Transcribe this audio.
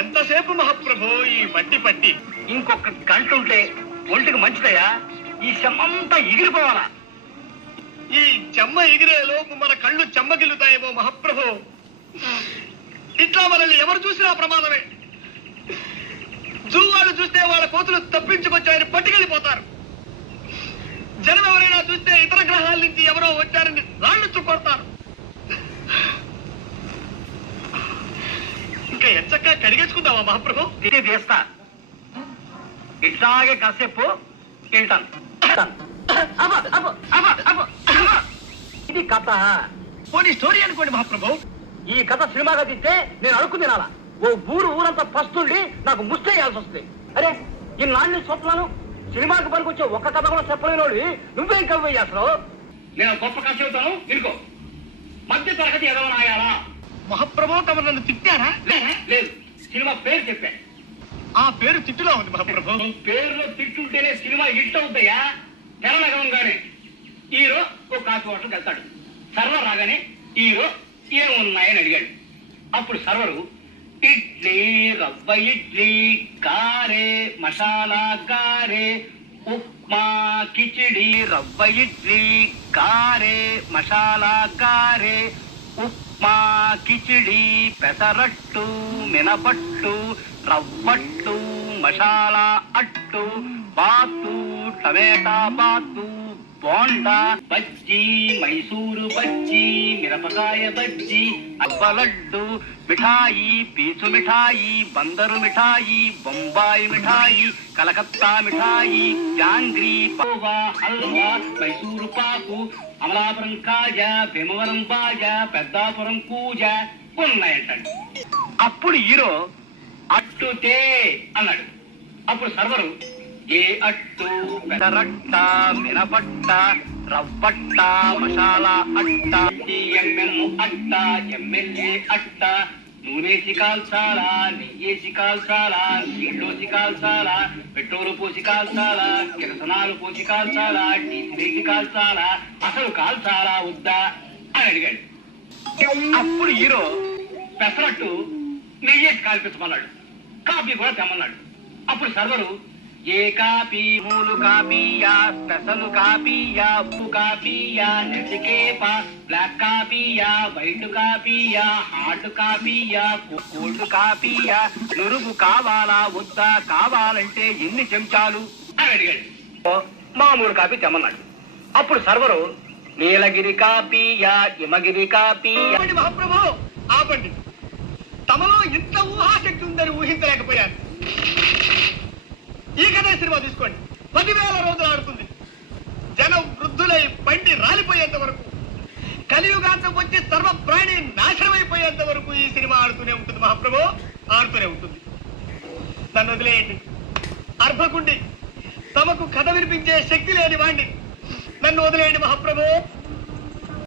ఎంతసేపు మహాప్రభు ఈ బట్టి పట్టి? ఇంకొక గంట ఉంటే ఒంటికి మంచిదయ్యా. ఈ చెమ్మంతా ఎగిరిపోవాలా? ఈ చెమ్మ ఎగిరే లోపు మన కళ్ళు చెమ్మగిల్లుతాయేమో మహాప్రభు. ఇట్లా మనల్ని ఎవరు చూసినా ప్రమాదమే. జూ వాళ్ళు చూస్తే వాళ్ళ కోతులు తప్పించుకొచ్చారని పట్టుకెళ్ళిపోతారు. జనం ఎవరైనా చూస్తే ఇతర గ్రహాల నుంచి ఎవరో వచ్చారని రాళ్ళు చుక్కొడతారు. ఇంకా ఎంచక్కా కడిగేసుకుందామా మహాప్రభు? ఇది తీస్తా. ఇట్లాగే కాసేపు తింటాను. ఇది కథ. పోనీ స్టోరీ అనుకోండి మహాప్రభు. ఈ కథ సినిమాగా తీస్తే నేను అడుక్కు తినాలా? ఓ ఊరంతా పస్తుండి నాకు ముస్తేయాల్సి వస్తుంది. అరే ఈ నాణ్య స్వప్నాలు సినిమాకి పనికొచ్చే ఒక్క కథ కూడా చెప్పలేనోడి నువ్వేం కవి అసలు? నేను గొప్ప కథ చెబుతాను వినుకో. మధ్య తరగతి ఎదవనాయాలా? మహాప్రభు తమ నన్ను తిట్టారా? లేదు, సినిమా పేరు చెప్పా. ఆ పేరు తిట్టులో ఉంది మహాప్రభు. పేరులో తిట్టుంటేనే సినిమా హిట్ అవుతాయా? తెరనగంగానే హీరో ఓ కాఫీ హోటల్కి వెళ్తాడు. సర్వర్ రాగానే హీరో ఏమున్నాయని అడిగాడు. అప్పుడు సర్వరు ఇడ్లీ, రవ్వ ఇడ్లీ, గారె, మసాలా గారె, ఉప్మా, కిచిడి, రవ్వ ఇడ్లీ, గారె, మసాలా గారె, ఉప్మా, కిచిడి, పెసరట్టు, మినపట్టు, రవ్వట్టు, మసాలా అట్టు, బాతు, టమేటా బాతు, బోండా, బజ్జీ, మైసూరు బజ్జీ, మిరపకాయ బజ్జీ, అవ్వలడ్డు, మిఠాయి, పీచు మిఠాయి, బందరు మిఠాయి, బొంబాయి మిఠాయి, కలకత్తా మిఠాయి, జాంగ్రీ, కోవా, హల్వా, మైసూరు పాకు, అమలాపురం కాజా, భీమవరం బాజా, పెద్దాపురం కూజ ఉన్నాయంటాడు. అప్పుడు హీరో అట్టుతే అన్నాడు. అప్పుడు సర్వరు ఏ అట్టు, పెసరట్ట, మినపట్ట, రవ్వట్ట, మసాలా అట్ట, ఎంఎం అట్ట, ఎమ్మెల్యే అట్ట, నూనెసి కాల్చాలా, నెయ్యేసి కాల్చాలా, నీళ్ళోసి కాల్చాలా, పెట్రోలు పోసి కాల్చాలా, కిరసనాలు పోసి కాల్చాలా, డీజిలేసి కాల్చాలా, అసలు కాల్చాలా వద్దా అని అడిగాడు. అప్పుడు హీరో పెసరట్టు నెయ్యేసి కాల్పించమన్నాడు. కాఫీ కూడా తెమ్మన్నాడు. అప్పుడు సర్వరు ఏ కాపీ, మూలు కాపీయా, స్పెషల్ కాపీయా, ఉప్పు కాపీయా, నెసికేపా, బ్లాక్ కాపీయా, వైట్ కాపీయా, హాట్ కాపీయా, కోల్డ్ కాపీయా, నురుగు కావాలా వద్దా, కావాలంటే ఎన్ని చెంచాలు అని అడిగాడు. మామూలు కాపీ తెమ్మన్నాడు. అప్పుడు సర్వరు నీలగిరి కాపీయా, హిమగిరి కాపీయా. మహాప్రభు ఆపండి. తమలో ఇంత ఊహాశక్తి ఉందని ఊహించలేకపోయాను. ఈ కథ సినిమా తీసుకోండి. 10,000 రోజులు ఆడుతుంది. జనం వృద్ధులై బండి రాలిపోయేంత వరకు, కలియుగాంతం వచ్చి సర్వ ప్రాణి నాశనమైపోయేంత వరకు ఈ సినిమా ఆడుతూనే ఉంటుంది మహాప్రభు, ఆడుతూనే ఉంటుంది. నన్ను వదిలేయండి. అర్భకుండి, తమకు కథ వినిపించే శక్తి లేని వాణ్ణి. నన్ను వదిలేయండి మహాప్రభు.